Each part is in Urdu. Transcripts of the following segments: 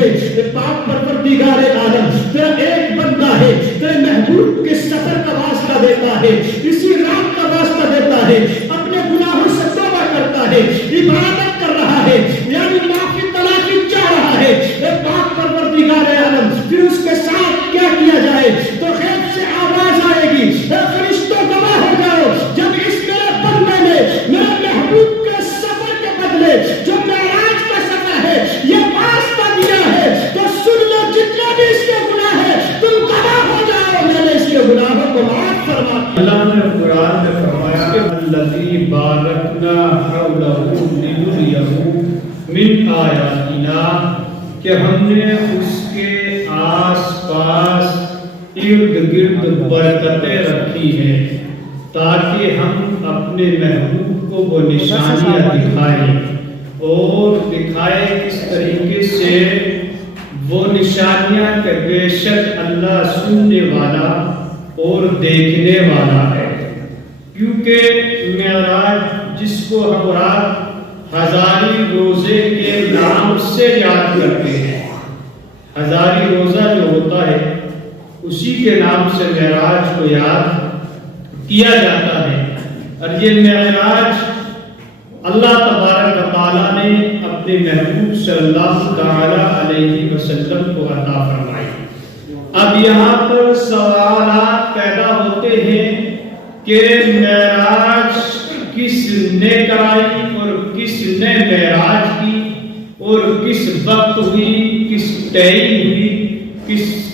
ہے پاک پروردگار عالم تیرا ایک بندہ ہے تیرے محبوب کے سفر کا واسطہ دیتا ہے اسی رات کا واسطہ دیتا ہے اپنے گناہوں سے توبہ کرتا ہے عبادت کر رہا ہے یعنی معافی تلاقی چاہ رہا ہے پاک پروردگار عالم پھر اس کے ساتھ کیا کیا جائے تو غیب سے آواز آئے گی فرشتوں گواہ ہو جاؤ جب اس میرے بندے نے میرے محبوب کے سفر کے بدلے جو معراج کا سفر ہے یہ واسطہ دیا ہے تو سن لو جتنے بھی اس کے گناہ ہے تم گواہ ہو جاؤ میں نے اس کے گناہوں کو معاف فرما اللہ نے قرآن میں فرمایا کہ الذی بارکنا حولہ لنریہ من آیاتنا کہ ہم نے اس کے آس پاس ارد گرد برکتیں رکھی ہیں تاکہ ہم اپنے محبوب کو وہ نشانیاں دکھائیں اور دکھائیں کس طریقے سے وہ نشانیاں کہ بے شک اللہ سننے والا اور دیکھنے والا ہے کیونکہ معراج جس کو ہم رات ہزاری روزے کے نام سے یاد کرتے ہیں ہزاری روزہ جو ہوتا ہے اسی کے نام سے معراج کو یاد کیا جاتا ہے اور یہ معراج اللہ تبارک و تعالیٰ نے اپنے محبوب صلی اللہ تعالیٰ علیہ وسلم کو عطا فرمائی اب یہاں پر سوالات پیدا ہوتے ہیں کہ معراج کس نے کرائی اور کس نے معراج کی اور کس وقت ہوئی کس ٹائم ہوئی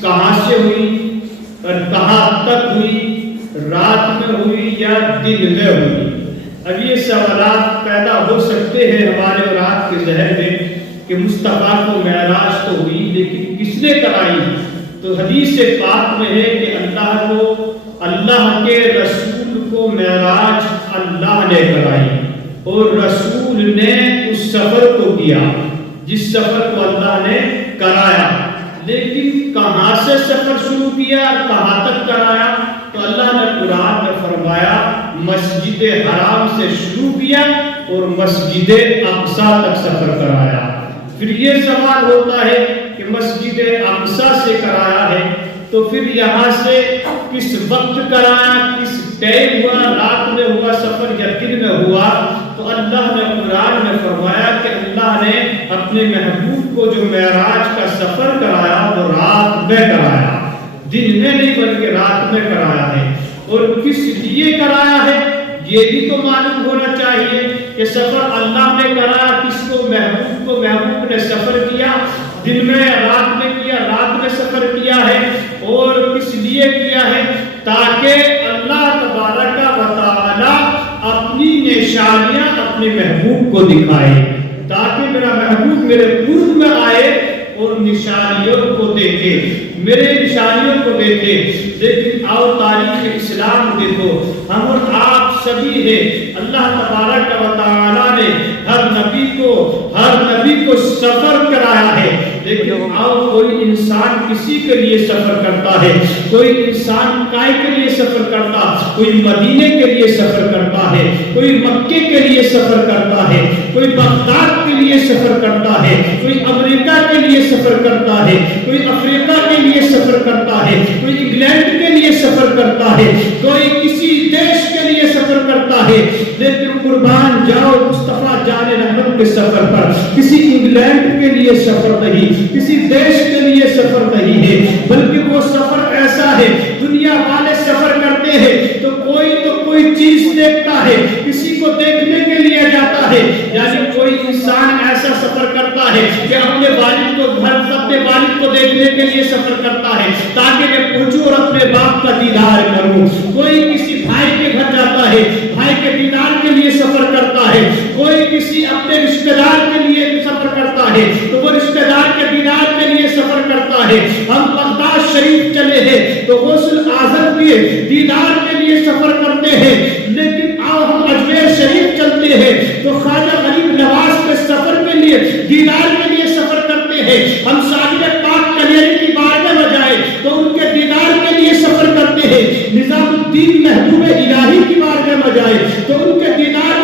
کہاں سے ہوئی اور کہاں تک ہوئی رات میں ہوئی یا دن میں ہوئی اب یہ سوالات پیدا ہو سکتے ہیں ہمارے اور آپ کے ذہن میں کہ مصطفیٰ کو معراج تو ہوئی لیکن کس نے کرائی تو حدیث پاک میں ہے کہ اللہ کے رسول کو معراج اللہ نے کرائی اور رسول نے اس سفر کو کیا جس سفر کو اللہ نے کرایا لیکن کہاں سے سفر شروع کیا کہاں تک کرایا تو اللہ نے قرآن میں فرمایا مسجد حرام سے شروع کیا اور مسجد اقصی تک سفر کرایا پھر یہ سوال ہوتا ہے کہ مسجد اقصی سے کرایا ہے تو پھر یہاں سے کس وقت کرایا کس ٹائم ہوا رات میں ہوا سفر یا دن میں ہوا تو اللہ نے قرآن میں فرمایا کہ اللہ نے اپنے محبوب کو جو معراج کا سفر کرایا وہ رات میں کرایا دن میں نہیں بلکہ رات میں کرایا ہے اور کس لیے کرایا ہے یہ بھی تو معلوم ہونا چاہیے کہ سفر اللہ نے کرایا کس کو محبوب نے سفر کیا دن میں رات میں کیا رات میں سفر کیا ہے اور کس لیے کیا ہے تاکہ اللہ تبارک و تعالی اپنی نشانیاں اپنے محبوب کو دکھائے تاکہ میرا محبوب میرے قرب میں آئے اور نشانیوں کو دیکھے میرے نشانیوں کو دیکھے لیکن آؤ تاریخ اسلام دیکھو ہم اور آپ سبھی ہیں اللہ تبارک و تعالی نے ہر نبی کو سفر کرایا ہے لیکن آؤ کوئی انسان کسی کے لیے سفر کرتا ہے کوئی انسان کائے کے لیے سفر کرتا کوئی مدینے کے لیے سفر کرتا ہے کوئی مکے کے لیے سفر کرتا ہے کوئی بغداد کے لیے سفر کرتا ہے کوئی امریکہ کے لیے سفر کرتا ہے کوئی افریقہ کے لیے سفر کرتا ہے کوئی انگلینڈ کے لیے سفر کرتا ہے کوئی کسی دیش کے لیے سفر کرتا ہے لیکن قربان جاؤ مصطفیٰ جان رحمت کے سفر پر کسی انگلینڈ کے لیے سفر نہیں کسی دیش کے لیے سفر نہیں ہے بلکہ وہ سفر ایسا ہے دنیا والے سفر کرتے ہیں تو کوئی چیز دیکھتا ہے کسی کو دیکھنے کے لیے جاتا ہے یعنی کوئی انسان ایسا سفر کرتا ہے کہ اپنے والد کو دیکھنے کے لیے سفر کرتا ہے تاکہ میں پہنچوں اور اپنے باپ کا دیدار کروں کوئی کسی بھائی کے گھر جاتا ہے بھائی کے دیدار کے لیے سفر کرتا ہے کوئی کسی اپنے رشتہ دار کے لیے سفر کرتا ہے تو وہ رشتہ دار کے دیدار کے لیے سفر کرتا ہے ہم بغداد شریف چلے ہیں تو غوث اعظم کے دیدار کے لیے سفر کرتے ہیں لیکن آؤ ہم اجمیر شریف چلتے ہیں تو خواجہ غریب نواز کے سفر کے لیے دیدار کے لیے سفر کرتے ہیں ہم صادق پاک کنیری کی بارگاہ میں جائیں تو ان کے دیدار کے لیے سفر کرتے ہیں نظام الدین محبوب الہی کی بارگاہ میں جائیں تو ان کے دیدار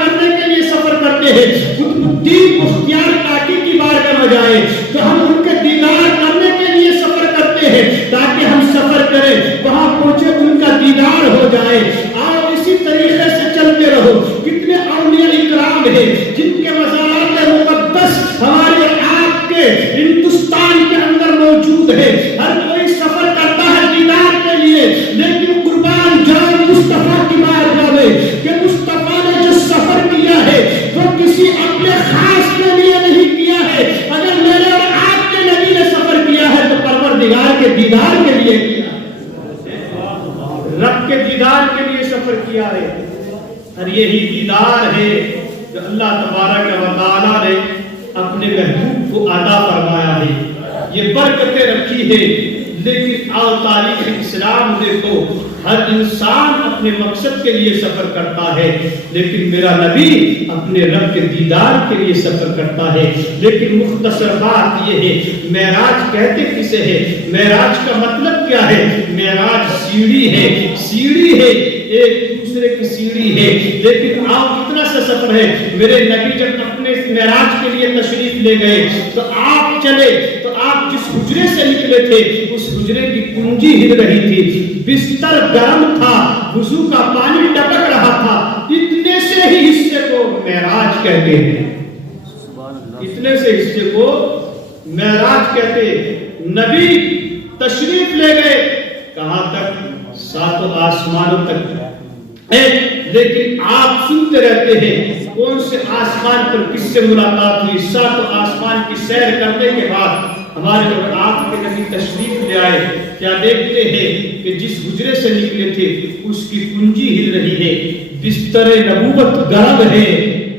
کرنے کے لیے سفر کرتے ہیں قطب الدین مختار کاکی کی بارگاہ میں بجائے تو ہم ان کے دیدار کرنے کے لیے سفر کرتے ہیں تاکہ ہم سفر کریں وہاں پہنچے ان کا دیدار ہو جائے. اور اسی طریقے سے چلتے رہو. کتنے اولیاء اکرام ہیں جن کے مزارات مقدس ہمارے اور آپ کے ہندوستان کے اندر موجود ہے. ہر کوئی سفر کرتا ہے دیدار کے لیے لیکن قربان جان مصطفیٰ کی بارگاہ میں کہ مصطفیٰ نے جو سفر کیا ہے وہ کسی اپنے خاص کے لیے نہیں کیا ہے. اگر میرے اور آپ کے نبی نے سفر کیا ہے تو پروردگار کے دیدار کے لیے کیا ہے, رب کے دیدار کے لیے سفر کیا ہے. اور یہی دیدار ہے جو اللہ تبارک و تعالیٰ نے اپنے محبوب کو عطا فرمایا ہے. یہ برکتیں رکھی ہے. لیکن آؤ تاریخ اسلام دیکھو, ہر انسان اپنے مقصد کے لیے سفر کرتا ہے لیکن میرا نبی اپنے رب کے دیدار کے لیے سفر کرتا ہے. لیکن مختصر بات یہ ہے, معراج کہتے کسے ہے؟ معراج کا مطلب کیا ہے؟ معراج سیڑھی ہے, سیڑھی ہے, ایک دوسرے کی سیڑھی ہے. لیکن آپ کتنا سا سفر ہے. میرے نبی جب اپنے معراج کے لیے تشریف لے گئے تو آپ چلے تو آپ جس حجرے سے نکلے تھے اس حجرے کی کنجی ہل رہی تھی, بستر گرم تھا, وضو کا پانی ٹپک رہا تھا. اتنے سے ہی حصے کو معراج کہتے ہیں. اتنے سے حصے کو معراج کہتے ہیں. نبی تشریف لے گئے کہاں تک؟ ساتوں آسمانوں تک. لیکن آپ سنتے رہتے ہیں کون سے آسمان پر کس سے ملاقات ہوئی. ساتوں آسمان کی سیر کرنے کے بعد ہمارے اور آپ کے نبی تشریف لے آئے. کیا دیکھتے ہیں کہ جس حجرے سے نکلے تھے اس کی کنجی ہل رہی ہے, بستر نبوت گرم ہے,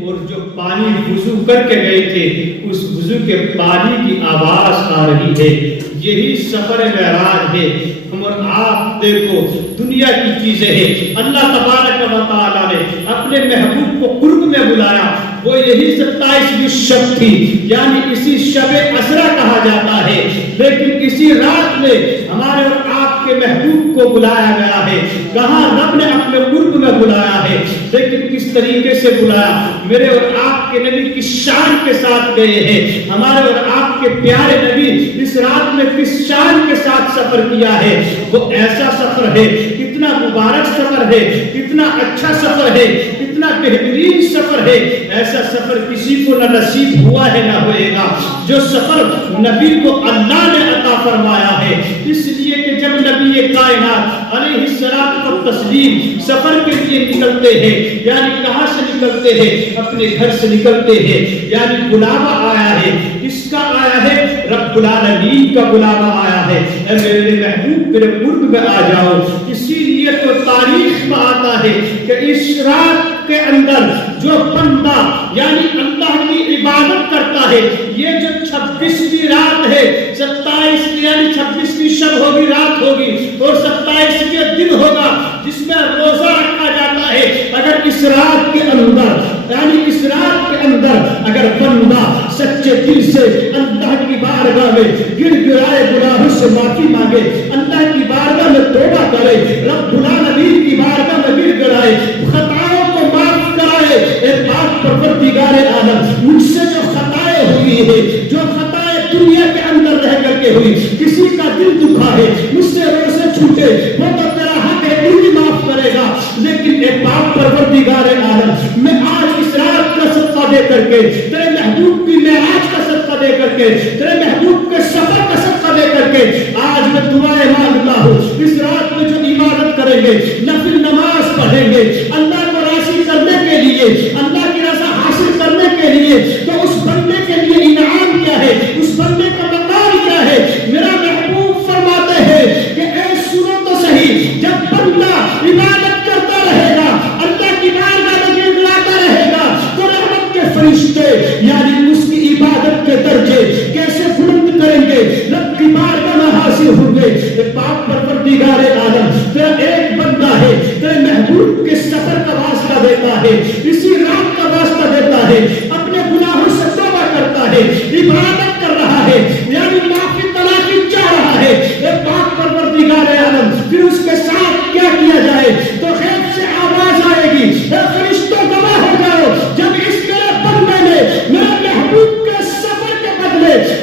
اور جو پانی وضو کر کے گئے تھے اس وضو کے پانی کی آواز آ رہی ہے. یہی سفر معراج ہے. ہم اور آپ دیکھو دنیا کی چیزیں ہیں. اللہ تبارک و تعالیٰ نے اپنے محبوب کو قرب میں بلایا. وہ یہی 27ویں شب تھی, یعنی اسی شب اسرا کہا جاتا ہے. لیکن اسی رات میں ہمارے اور آپ کے محبوب کو بلایا گیا ہے. کہاں؟ رب نے اپنے قرب میں بلایا ہے. لیکن کس طریقے سے بلایا؟ میرے اور آپ کے نبی کی شان کے ساتھ گئے ہیں. ہمارے اور آپ کے پیارے نبی اس رات میں کس شان کے ساتھ سفر کیا ہے. وہ ایسا سفر ہے, کتنا مبارک سفر ہے, کتنا اچھا سفر ہے, کتنا بہترین سفر ہے. ایسا سفر کسی کو نہ نصیب ہوا ہے نہ ہوئے گا جو سفر نبی کو اللہ نے عطا فرمایا ہے. اس لیے کہ جب نبی کائنات علیہ الصلوۃ والتسلیم سفر کے لیے نکلتے ہیں, یعنی کہاں سے نکلتے ہیں؟ اپنے گھر سے نکلتے ہیں. یعنی بلاوا آیا ہے. کس کا آیا ہے؟ رب العالمین کا بلاوا آیا ہے. اے میرے محبوب میرے قرب میں آ جاؤ. اسی لیے تو تاریخ میں آتا ہے کہ اس رات کے اندر جو بندہ یعنی اللہ کی عبادت کرتا ہے, یہ جو 26ویں رات ہے, 27 یعنی 26ویں شب ہوگی, رات ہوگی, اور 27ویں دن ہوگا جس میں روزہ رکھا جاتا ہے. اگر اس رات کے اندر یعنی اس رات کے اندر اگر بندہ سچے دل سے اللہ کی بارگاہ میں گر گرائے, گناہوں سے معافی مانگے, اللہ کی بارگاہ میں توبہ کرے, رب العالمین کی بارگاہ میں گر گرائے, خطاؤں کو معاف کرائے, اے پاک پروردگار عالم مجھ سے جو خطائیں ہوئی ہے, جو خطائیں دنیا کے اندر رہ کر کے ہوئی, کسی کا دل دکھا ہے, مجھ سے روزے چھوٹے, وہ تو تیرا حق ہے, تو ہی معاف کرے گا. لیکن اے پاک پروردگار عالم میں آج اس رات کا صدقہ دے کر کے, تیرے محبوب کی معراج کا صدقہ دے کر کے, تیرے محبوب کے سفر کا صدقہ دے کر کے آج میں دعائیں مانگتا ہوں. اس رات میں جو عبادت کریں گے, نفل نماز پڑھیں گے اللہ کو راضی کرنے کے لیے, اللہ کی رضا حاصل کرنے کے لیے, تو اس بندے کے لیے انعام کیا ہے, اس بندے کا مقام کیا ہے. میرا محبوب فرماتے ہیں کہ اے سنو تو صحیح, جب بندہ عبادت کرتا رہے گا, اللہ کی بارگاہ میں گڑگڑاتا رہے گا, تو رحمت کے فرشتے یعنی اس کی عبادت کے درجے کیسے بلند کریں گے, رب کی بارگاہ میں حاصل ہوں گے. پاک پروردگار عالم تیرا ایک بندہ ہے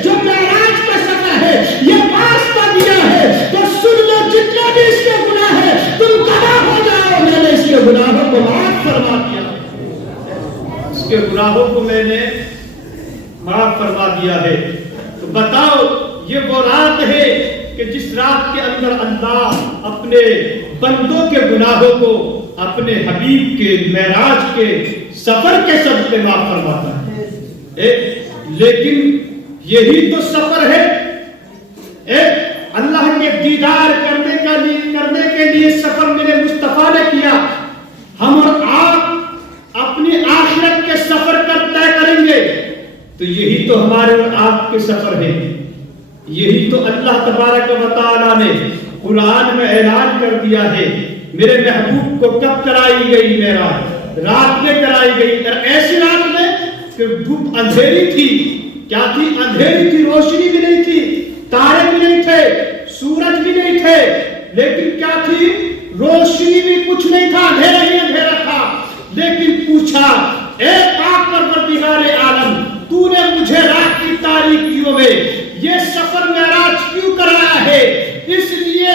جو معراج کا سفر ہے یہ واسطہ دیا ہے، تو سن لو جتنے بھی اس کے گناہ ہے تم گواہ ہو جاؤ، میں نے اس کے گناہوں کو معاف فرما دیا، اس کے گناہوں کو میں نے معاف فرما دیا ہے۔ تو بتاؤ یہ وہ رات ہے کہ جس رات کے اندر اللہ اپنے بندوں کے گناہوں کو اپنے حبیب کے معراج کے سفر کے صدقے معاف فرماتا ہے۔ لیکن یہی تو سفر ہے، اللہ کے دیدار کرنے کے لیے سفر میرے مصطفیٰ نے کیا۔ ہم اور آپ اپنی آخرت کے سفر کا طے کریں گے، تو یہی تو ہمارے اور آپ کے سفر ہے۔ یہی تو اللہ تبارک و تعالیٰ نے قرآن میں اعلان کر دیا ہے، میرے محبوب کو کب کرائی گئی معراج؟ رات میں کرائی گئی، اور ایسی رات میں کہ دھوپ اندھیری تھی۔ کیا تھی؟ اندھیری تھی، روشنی بھی نہیں تھی، تارے بھی نہیں تھے، سورج بھی نہیں تھے، لیکن کیا تھی؟ روشنی بھی کچھ نہیں تھا، اندھیرا ہی اندھیرا تھا۔ لیکن پوچھا، اے پاک پروردگار عالم، تو نے مجھے رات کی تاریکیوں میں یہ سفر معراج کیوں کرایا ہے؟ اس لیے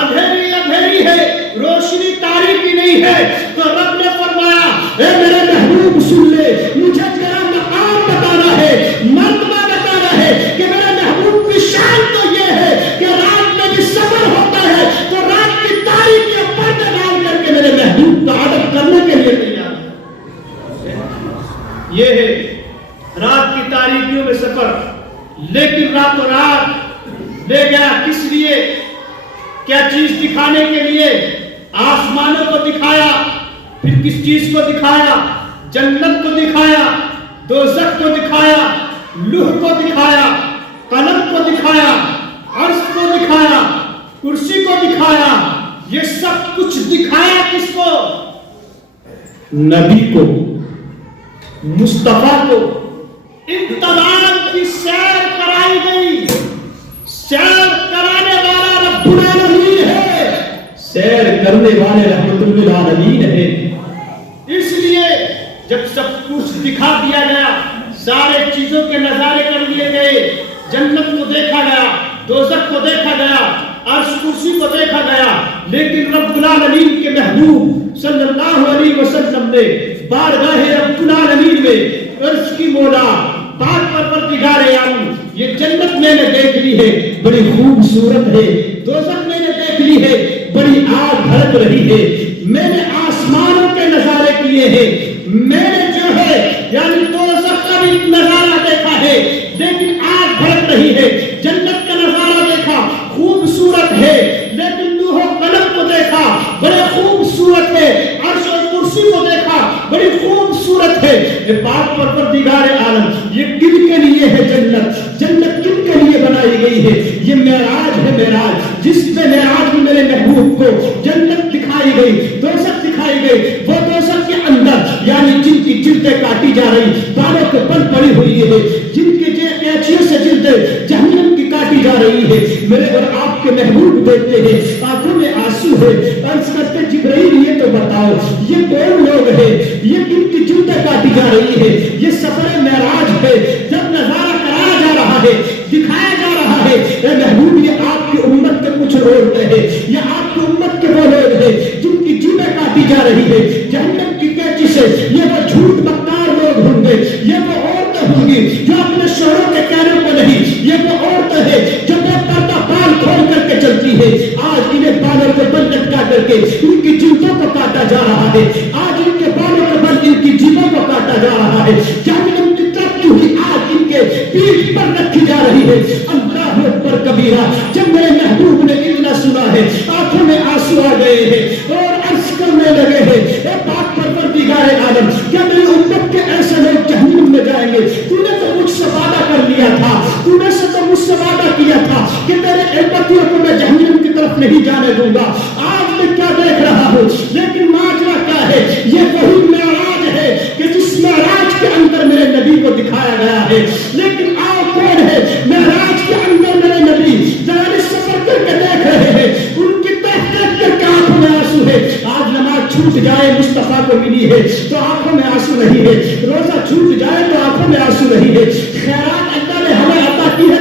اندھیری اندھیری ہے، روشنی تاریکی نہیں ہے۔ تو رب نے فرمایا، اے میرے محبوب سن لے، مجھے تیرا مقام بتانا ہے، مرتبہ بتانا ہے کہ میرے محبوب کی شان تو یہ ہے کہ رات میں بھی سفر ہوتا ہے تو رات کی تاریکی پردے ڈال کر کے میرے محبوب کا عبادت کرنے کے لیے تیار ہے۔ یہ ہے رات کی تاریکیوں میں سفر۔ لیکن راتوں رات لے گیا کس لیے؟ کیا چیز دکھانے کے لیے؟ آسمانوں کو دکھایا، پھر کس چیز کو دکھایا؟ جنت کو دکھایا، دوزخ کو دکھایا، لوح کو دکھایا، قلم کو دکھایا، عرش کو دکھایا، کرسی کو دکھایا۔ یہ سب کچھ دکھایا کس کو؟ نبی کو، مصطفیٰ کو۔ ان تمام کی سیر کرائی گئی۔ سیر کرانے والا رب العالمین ہے، سیر کرنے والے رحمت للعالمین ہے۔ اس لیے جب سب کچھ دکھا دیا گیا، سارے چیزوں کے نظارے کر دیے گئے، جنت کو دیکھا گیا، دوزخ کو دیکھا گیا، عرش کرسی کو دیکھا گیا، لیکن رب العالمین کے محبوب صلی اللہ علیہ وسلم نے بارگاہ رب العالمین میں عرش کی مولا پاک پروردگار عالم، یہ جنت میں نے دیکھ لی ہے، بڑی خوبصورت ہے، دوزخ میں نے دیکھ لی ہے، بڑی آگ بھڑک رہی ہے، میں نے آسمانوں کے نظارے کیے ہیں، میں نے جو ہے یعنی دوزخ کا بھی نظارہ دیکھا ہے، لیکن آگ بھڑک رہی ہے، جنت کا نظارہ دیکھا، خوبصورت ہے، لیکن لوح و قلم کو دیکھا، بڑے خوبصورت ہے، عرش و کرسی کو دیکھا، بڑی خوبصورت ہے۔ اے پاک پروردگار عالم، یہ کن کے لیے ہے جنت؟ جنت کن کے لیے بنائی گئی ہے؟ یہ معراج ہے، معراج جس میں معراج میں میرے محبوب کو جنت دکھائی گئی، دوزخ دکھائی گئی، وہ دوزخ کے اندر یعنی جن کی جلدیں کاٹی جا رہی، بالوں کے بل پڑی ہوئی ہے، جن کے قینچیوں سے جلدیں جہنم کی کاٹی جا رہی ہے، میرے اور آپ کے محبوب دیکھتے ہیں، آنکھوں میں آنسو ہے، عرض کرتے جبرائیل یہ تو بتاؤ یہ کون لوگ ہیں، یہ کن کی جلدیں کاٹی جا رہی ہے؟ یہ سفر معراج ہے، جب نظارہ کرایا جا رہا ہے، دکھایا جا رہا ہے، اے محبوب یہ آپ کی امت کے کچھ لوگ ہیں، یہ آپ کی امت کے وہ لوگ ہیں جن کی جلدیں کاٹی جا رہی ہے جہنم کی قینچی سے، یہ وہ جھوٹ بکار لوگ ہوں گے، یہ وہ عورتیں ہوں گی جو اپنے شوہروں کے کہنے کو نہیں، یہ وہ عورتیں ہیں جو بے پردہ بال کھول کر کے چلتی ہے، آج انہیں بالوں کے بل لٹکا کر کے ان کی جلدوں کو کاٹا جا رہا ہے، آج ان کے بالوں کے بل ان کی جیبوں کو کاٹا جا رہا ہے، جہنم کی طرف کیوں ہی آج ان کے پیٹھ پر رکھی جا رہی ہے۔ اللہ اکبر کبیرہ، جب میرے محبوب نے اتنا سنا ہے آنکھوں میں آنسو آ گئے ہیں اور عرض کرنے لگے ہیں، اے پاک پروردگار عالم، کیا میری امت کے ایسے لوگ جہنم میں جائیں گے؟ تو نے تو مجھ سے وعدہ کر لیا تھا، تو نے تو مجھ سے وعدہ کیا تھا کہ تیرے امتیوں کو میں جہنم کی طرف نہیں جانے دوں گا۔ آج میں کیا دیکھ رہا ہوں، لیکن ماجرا کیا ہے؟ یہ وہی معراج ہے کہ جس معراج کے اندر میرے نبی کو دکھایا گیا ہے، لیکن آپ کون ہے؟ معراج کے اندر میرے نبی ذرا سفر کر کے دیکھ رہے ہیں، ان کی طرف دیکھ کر کے آنکھوں میں آنسو ہے۔ آج نماز چھوٹ جائے مصطفیٰ کو ملی ہے تو آنکھوں میں آنسو نہیں ہے، روزہ چھوٹ جائے تو آنکھوں میں آنسو نہیں ہے، خیرات اللہ نے ہمیں عطا کی ہے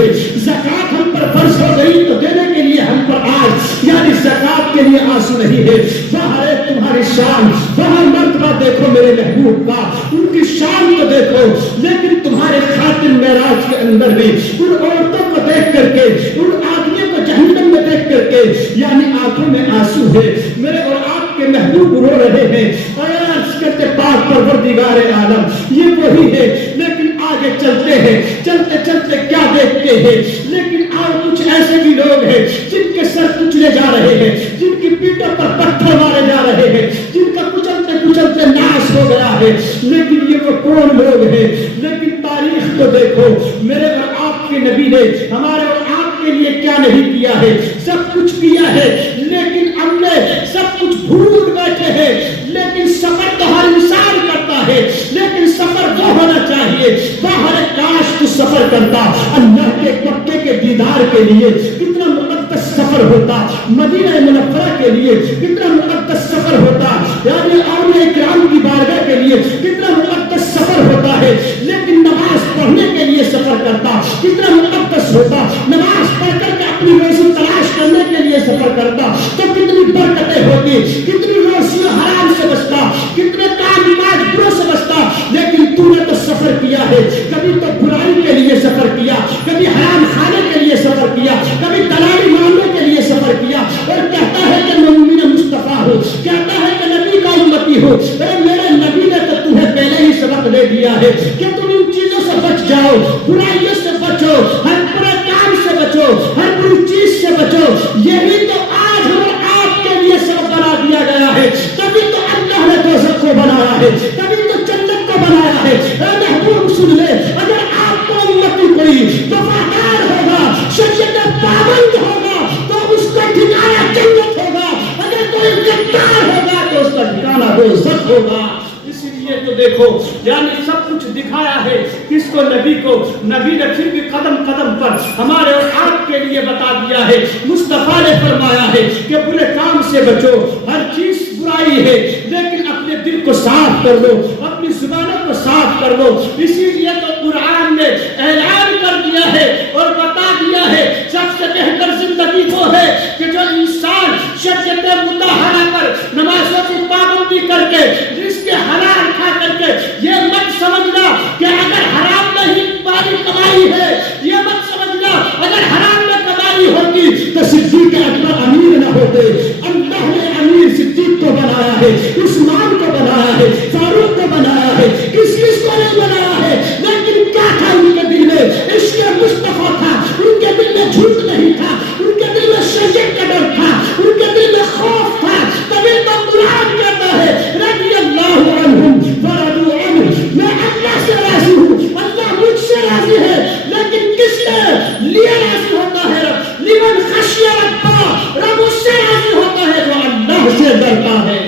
ہے. زکات ہم پر فرض ہو گئی تو دینے کے لیے ہم پر آج یعنی زکات کے لیے آنسو نہیں ہے. وہاں ہے تمہاری شان, وہاں مرتبہ دیکھو میرے محبوب کا, ان کی شان کو دیکھو, لیکن تمہارے خاتم معراج کے اندر بھی ان عورتوں کو دیکھ کر کے, ان آدمیوں کو جہنم میں دیکھ کر کے یعنی آنکھوں میں آنسو ہے. میرے اور آپ کے محبوب رو رہے ہیں اور عرض کرتے پاک پروردگار عالم یہ وہی ہے. لیکن آگے چلتے ہیں, چلتے چلتے کیا دیکھتے ہیں, لیکن اور کچھ ایسے بھی لوگ ہیں جن کے سر کچلے جا رہے ہیں, جن کی پیٹوں پر پتھر مارے جا رہے ہیں, جن کا کچلتے کچلتے ناش ہو گیا ہے. لیکن یہ وہ کون لوگ ہیں؟ لیکن تاریخ کو دیکھو, میرے اور آپ کے نبی نے ہمارے اور آپ کے لیے کیا نہیں کیا ہے, سب کچھ کیا ہے. لیکن ہم نے سب کچھ بھول بیٹھے ہیں. لیکن سفر تو ہر انسان کرتا ہے, لیکن سفر وہ ہونا چاہیے باہر کاش تو سفر کرتا اللہ کے مکے کے دیدار کے لیے. کتنا مقدس سفر ہوتا, مدینہ منورہ کے لیے کتنا مقدس سفر ہوتا, یعنی اولیاء کرام کی بارگاہ کے لیے کتنا مقدس سفر ہوتا ہے. لیکن نماز پڑھنے کے لیے سفر کرتا کتنا مقدس ہوتا, نماز پڑھ کر کے اپنی روزی تلاش کرنے کے لیے سفر کرتا تو کتنی برکتیں ہوتی, کتنی روزی حرام سے بچتا, کتنے کام نماز بروں سے بچتا. لیکن تو نے تو سفر کیا ہے, کبھی تو برائی کے لیے سفر کیا, کبھی حرام کھانے کے لیے سفر کیا, کبھی دلالی معاملے کے لیے سفر کیا, اور کہتا ہے کہ میں مومن مصطفیٰ ہوں, کہتا ہے کہ نبی کا امتی ہوں. میرے نبی نے تو تمہیں پہلے ہی سبق دے دیا ہے کہ تم ان چیزوں سے بچ جاؤ, برائیوں سے بچو, ہر برے کام سے بچو, ہر بری چیز سے بچو. یہی تو آج ہم آپ کے لیے سبق بنا دیا گیا ہے. تبھی تو اللہ نے دوزخ کو بنایا ہے, تبھی تو جنت کو بنایا ہے. اے محبوب سن لے, اگر آپ کو امتی کوئی وفادار ہوگا, شریعت پابند ہوگا تو اس کا ٹھکانہ جنت ہوگا, اگر کوئی غدار ہوگا تو اس کا ٹھکانہ دوزخ ہوگا. اسی لیے تو دیکھو یعنی سب کچھ دکھایا ہے کس کو, نبی کو. نبی نے پھر بھی قدم قدم پر ہمارے اور آپ کے لیے بتا دیا ہے. مصطفیٰ نے فرمایا ہے کہ برے کام سے بچو, ہر چیز برائی ہے, لیکن اپنے دل کو صاف کر لو, اپنی زبانوں کو صاف کر لو. اسی لیے تو قرآن نے اعلان کر دیا ہے اور بتا دیا ہے سب سے بہتر زندگی وہ ہے کہ جو انسان شریعت مطہرہ پر نمازوں کی پابندی کر کے رزق حلال کھا کر کے, یہ مت سمجھنا کہ اگر حرام نہیں باری کمائی ہے, یہ مت سمجھنا اگر حرام میں کمائی ہوتی تو صدیق اکبر امیر نہ ہوتے. اللہ نے امیر صدیق کو بنایا ہے, عثمان کو بنایا ہے, فاروق کو بنایا ہے, کسی کو نہیں بنایا ہے. لیکن کیا تھا ان کے دل میں؟ عشق مصطفیٰ تھا, ان کے دل میں جھوٹ نہیں تھا, ان کے دل میں شریعت کا ڈر تھا, ان کے دل میں خوف تھا. تبھی تو قرآن کہتا ہے رضی اللہ عنہم ورضوا عنہ, میں اللہ سے راضی ہوں, اللہ مجھ سے راضی ہے. لیکن کس کے لیے راضی ہوتا ہے؟ لمن خشی ربہ, رب اس سے راضی ہوتا ہے جو اللہ سے ڈرتا ہے.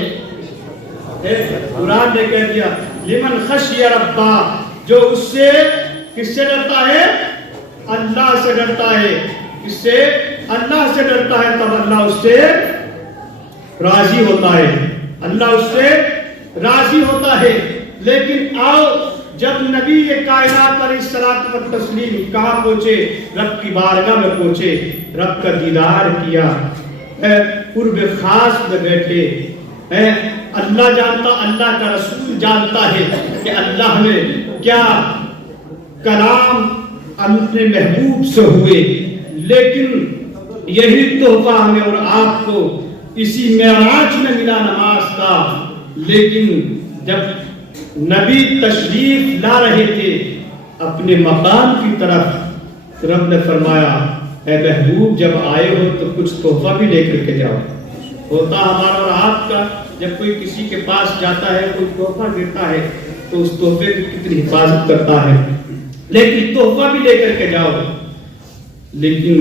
قرآن نے کہہ دیا لمن خشی ربہ, جو اس سے کس سے ڈرتا ہے؟ اللہ سے ڈرتا ہے. اس سے اللہ سے ڈرتا ہے تب اللہ اس سے راضی ہوتا ہے, اللہ اس سے راضی ہوتا ہے. لیکن آؤ جب نبی یہ کائنات علیہ الصلوۃ والتسلیم کہاں پہنچے؟ رب کی بارگاہ میں پہنچے, رب کا دیدار کیا, قرب خاص میں بیٹھے. اللہ جانتا, اللہ کا رسول جانتا ہے کہ اللہ نے کیا کلام اپنے محبوب سے ہوئے. لیکن یہی تحفہ ہمیں اور آپ کو اسی معراج میں ملا, نماز کا. لیکن جب نبی تشریف لا رہے تھے اپنے مقام کی طرف, رب نے فرمایا اے محبوب جب آئے ہو تو کچھ تحفہ بھی لے کر کے جاؤ. ہوتا ہمارا اور آپ کا جب کوئی کسی کے پاس جاتا ہے, کوئی تحفہ دیتا ہے تو اس تحفے کی کتنی حفاظت کرتا ہے, لیکن تحفہ بھی لے کر کے جاؤ. لیکن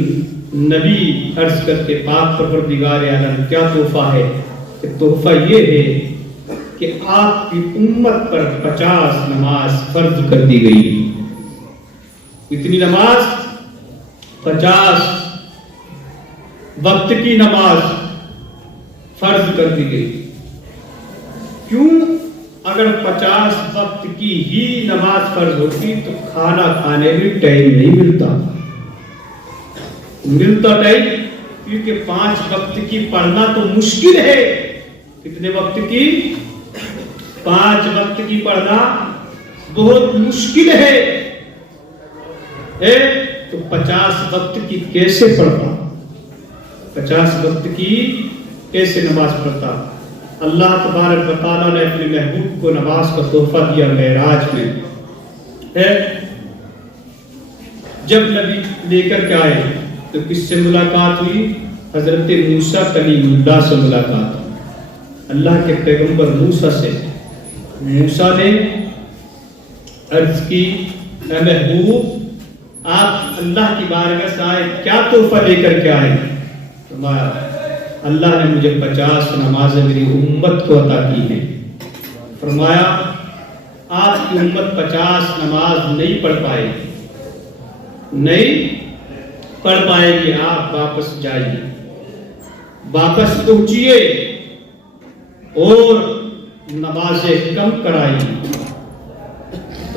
نبی عرض کرتے پاک پروردگار عالم کیا تحفہ ہے؟ کہ تحفہ یہ ہے کہ آپ کی امت پر 50 نماز فرض کر دی گئی. اتنی نماز 50 وقت کی نماز فرض کر دی گئی. کیوں؟ اگر 50 وقت کی ہی نماز فرض ہوتی تو کھانا کھانے میں ٹائم نہیں ملتا. ملتا نہیں، کیونکہ 5 وقت کی پڑھنا تو مشکل ہے. کتنے وقت کی؟ 5 وقت کی پڑھنا بہت مشکل ہے. تو 50 وقت کی کیسے پڑھتا؟ 50 وقت کی کیسے نماز پڑھتا؟ اللہ تبارک و تعالیٰ نے اپنے محبوب کو نماز کا تحفہ دیا معراج میں. جب نبی لے کر کے آئے تو کس سے ملاقات ہوئی؟ حضرت موسیٰ کلیم اللہ سے ملاقات ہوئی. اللہ کے پیغمبر موسیٰ سے. موسیٰ نے عرض کی اے محبوب آپ اللہ کی بارگاہ سے آئے، کیا تحفہ لے کر کے آئے؟ فرمایا اللہ نے مجھے 50 نمازیں میری امت کو عطا کی ہیں. فرمایا آپ کی امت 50 نماز نہیں پڑھ پائے گی، نہیں پڑھ پائے گی. آپ واپس جائیے، واپس پہنچیے اور نمازیں کم کرائیے.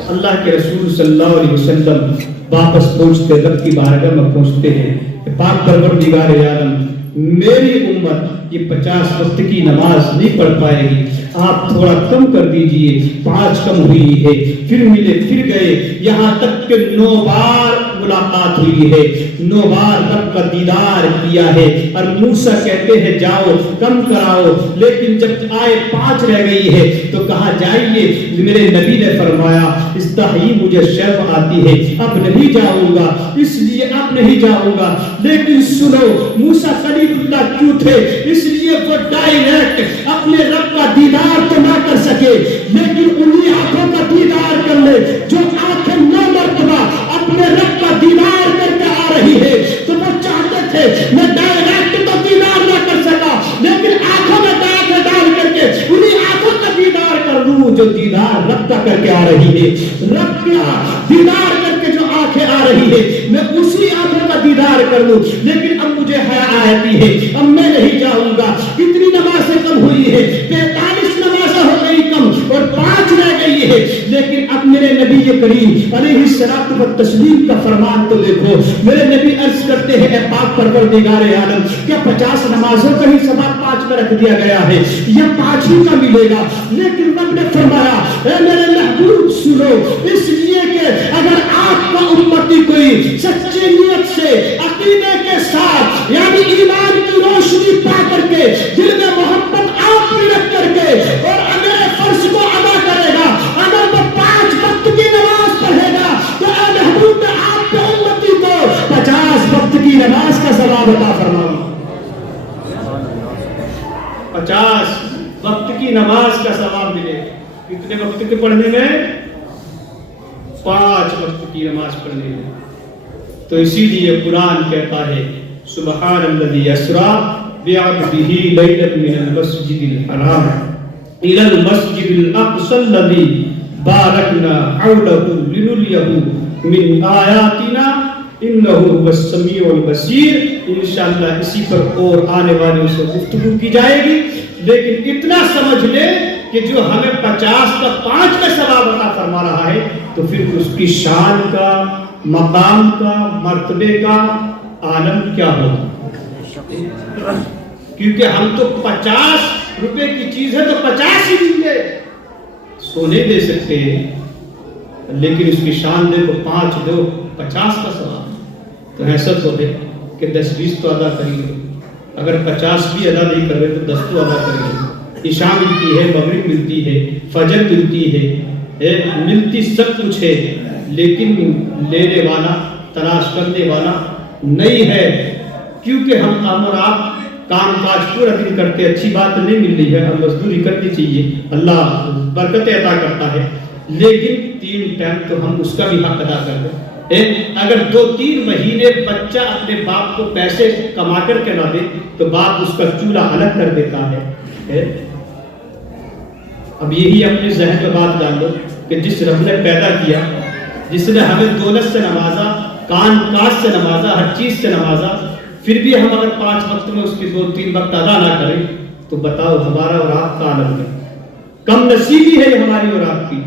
اللہ کے رسول صلی اللہ علیہ وسلم واپس پہنچتے رب کی بارگاہ میں پہنچتے ہیں. پاک پروردگار عالم میری امت یہ 50 وقت کی نماز نہیں پڑھ پائے گی، آپ تھوڑا کم کر دیجئے. 5 کم ہوئی ہے، پھر ملے، پھر گئے، یہاں تک کہ 9 بار ملاقات ہوئی ہے، 9 بار رب کا دیدار کیا ہے. اور موسیٰ کہتے ہیں جاؤ کم کراؤ، لیکن جب آئے 5 رہ گئی ہے تو کہا جائیے. میرے نبی نے فرمایا استحی مجھے شرم آتی ہے، اب نہیں جاؤں گا، اس لیے اب نہیں جاؤں گا. لیکن سنو موسیٰ کلیم اللہ کیوں تھے؟ اس لیے وہ ڈائریکٹ اپنے رب کا دیدار تو نہ کر سکے، لیکن انہی آنکھوں کا دیدار کر لے جو آنکھیں 9 مرتبہ اپنے رب کا دیدار کر کے آ رہی ہے. تو وہ چاہتے تھے میں ڈائریکٹ تو دیدار نہ کر سکا، لیکن آنکھوں میں ڈال کر کے انہی آنکھوں کا دیدار کر لوں جو دیدار رب کا کر کے آ رہی ہے. رب کا دیدار کر کے جو آنکھیں آ رہی ہے میں اسی آنکھوں کا دیدار کر لوں. لیکن اب مجھے حیا آتی ہے، اب میں نہیں جاؤں گا. کتنی نمازیں کم ہوئی ہے؟ 43 نمازیں ہو گئی کم اور 5 رہ گئی ہے. لیکن اب میرے نبی کریم علیہ الصلوۃ والتسلیم کا فرمان تو دیکھو. میرے نبی عرض کرتے ہیں اے پاک پروردگار عالم کیا 50 نمازوں کا ہی ثواب 5 میں رکھ دیا گیا ہے یا 5 ہی کا ملے گا؟ لیکن رب نے فرمایا اے میرے محبوب سنو، اس لیے کہ اگر آپ کا امتی کوئی سچی نیت سے عقیدے کے ساتھ یعنی ایمان کی روشنی پا کر کے دل میں محبت آپ کی رکھ کر کے اور میرے فرض کو ادا کرے گا، اگر وہ 5 وقت کی نماز پڑھے گا تو اے محبوب میں آپ کے امتی کو 50 وقت کی نماز کا ثواب عطا فرماؤں. 50 وقت کی نماز کا ثواب ملے. کتنے وقت کے پڑھنے میں؟ 5 وقت کی نماز پڑھنے میں. تو اسی لیے قرآن کہتا ہے سبحان الذی اسریٰ بعبدہ لیلا من المسجد الحرام الی المسجد الاقصی الذی بارکنا حولہ لنریہ من آیاتنا انہ هو السمیع البصیر. انشاءاللہ اسی پر اور آنے والے سے گفتگو کی جائے گی. لیکن اتنا سمجھ لے کہ جو ہمیں 50 کا 5 کا ثواب عطا فرما رہا ہے تو پھر اس کی شان کا، مقام کا، مرتبے کا عالم کیا ہوگا. کیونکہ ہم تو 50 روپے کی چیز ہے تو 50 ہی دیں گے، سونے دے سکتے ہیں، لیکن اس کی شان دے تو 5 دو 50 کا ثواب. تو ایسا تو ہے کہ 10-20 تو ادا کریں گے، اگر 50 بھی ادا نہیں کر رہے تو 10 تو ادا کریں گے. عشاء ملتی ہے، مغرب ملتی ہے، فجر ملتی ہے، ملتی سب کچھ ہے، لیکن لینے والا، تلاش کرنے والا نہیں ہے. کیونکہ ہم کام اور آپ کام کاج پورا دن کرتے، اچھی بات نہیں مل رہی ہے، ہم مزدوری کرنی چاہیے، اللہ برکت عطا کرتا ہے، لیکن 3 ٹائم تو ہم اس کا بھی حق ادا کر دیں. اگر 2-3 مہینے بچہ اپنے باپ کو پیسے کما کر کے نہ دے تو باپ اس کا چولہا الگ کر دیتا ہے. اب یہی اپنے ذہن میں بات ڈال دو کہ جس رب نے پیدا کیا، جس نے ہمیں دولت سے نوازا، کان کاج سے نوازا، ہر چیز سے نوازا، پھر بھی ہم اگر 5 وقت میں اس کی 2-3 وقت ادا نہ کریں تو بتاؤ ہمارا اور آپ کا عالم ہے. کم نصیبی ہے یہ ہماری اور آپ کی.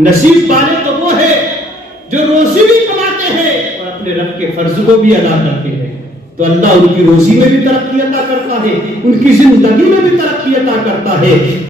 نصیب والے تو وہ ہے جو روزی بھی کماتے ہیں اور اپنے رب کے فرض کو بھی ادا کرتے ہیں تو اللہ ان کی روزی میں بھی ترقی عطا کرتا ہے، ان کی زندگی میں بھی ترقی عطا کرتا ہے۔